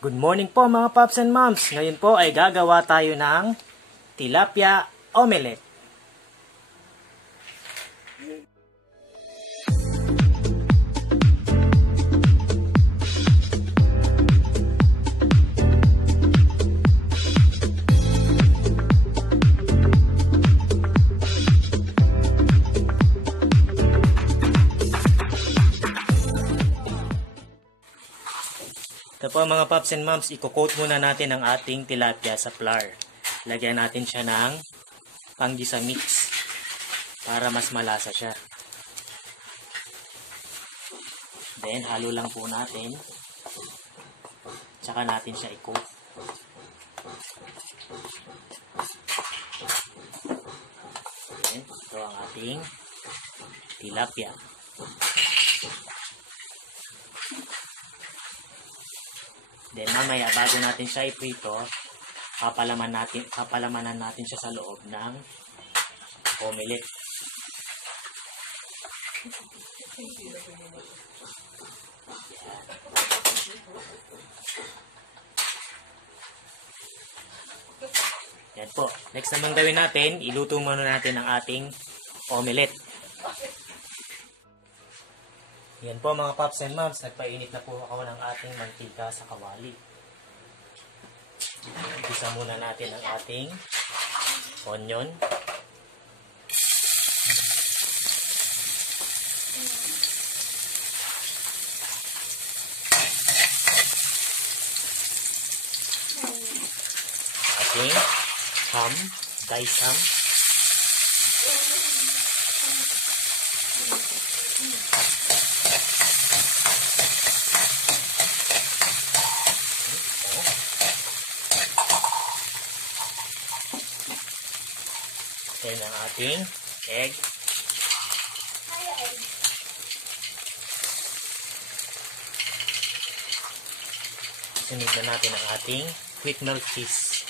Good morning po mga Pops and Moms. Ngayon po ay gagawa tayo ng tilapia omelette. Ito po mga Pops and Moms, i-coat muna natin ang ating tilapia sa flour. Lagyan natin siya ng panggisa mix para mas malasa siya. Then, halo lang po natin. Tsaka natin siya i-coat. Then, ito ang ating tilapia. Then mamaya bago natin siya iprito, papalamanan natin siya sa loob ng omelette. Yan po. Next naman gawin natin, iluto muna natin ang ating omelette. Yan po mga Pops and Moms, nagpainit na po ako ng ating mantika sa kawali. Igisa muna natin ang ating onion. Ating ham, diced ham. Then ang ating egg. Sunod na natin ang ating quick melt cheese.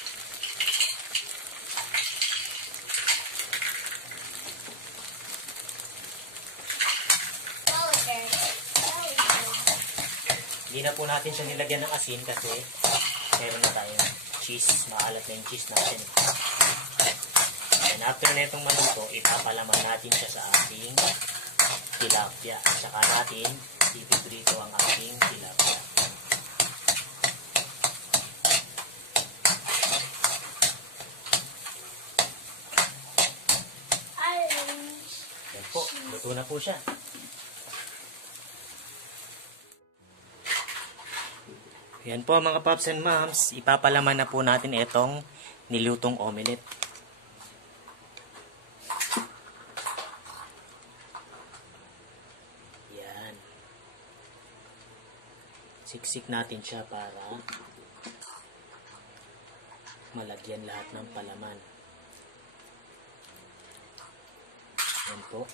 Hindi na po natin siya nilagyan ng asin kasi meron na tayong cheese. Maalat na yung cheese natin. And after na itong maluto, ipapalaman natin siya sa ating tilapia. Saka natin ipiprito ang ating tilapia. Yan po, luto na po siya. Yan po mga Pops and Moms, ipapalaman na po natin itong nilutong omelette. Siksik natin siya para malagyan lahat ng palaman. Yan po.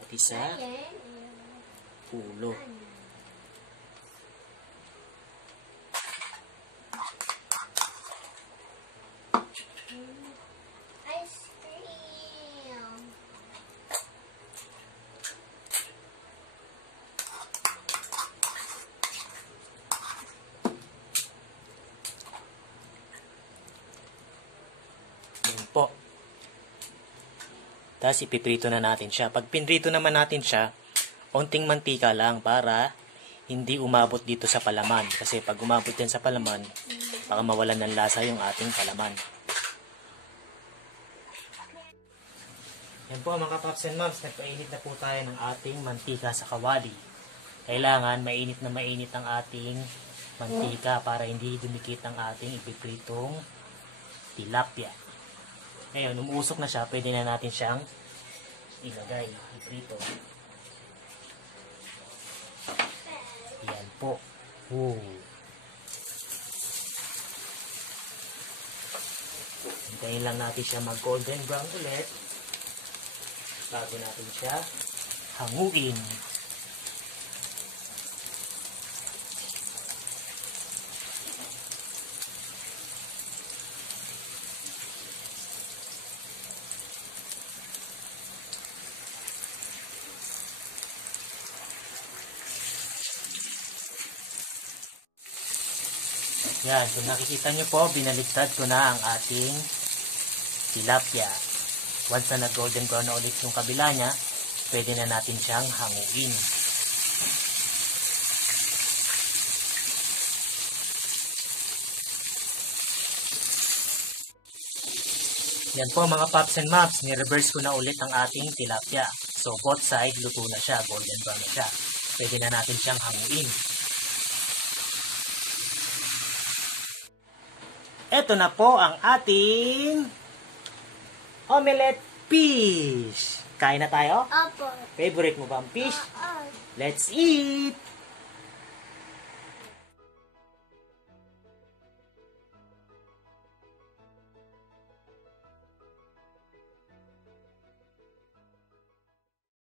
Pati sa ulo. Po. Tapos ipiprito na natin siya. Pag pinrito naman natin siya, onting mantika lang para hindi umabot dito sa palaman. Kasi pag umabot din sa palaman, baka mawalan ng lasa yung ating palaman. Yan po mga Pops and Moms, nagpainit na po tayo ng ating mantika sa kawali. Kailangan mainit na mainit ang ating mantika para hindi dumikit ang ating ipipritong tilapia. Ngayon, umuusok na siya, pwede na natin siyang ilagay, iprito. Yan po. Hintayin lang natin siya mag-golden brown ulit bago natin siya hanguin. Yan, kung nakikita nyo po, binaligtad ko na ang ating tilapia. Once na nag-golden brown na ulit yung kabila niya, pwede na natin siyang hanguin. Yan po mga Pops and Moms, ni-reverse ko na ulit ang ating tilapia. So both side, luto na siya, golden brown na siya. Pwede na natin siyang hanguin. Ito na po ang ating omelette fish. Kain na tayo? Opo. Favorite mo ba ang fish? Oo. Let's eat!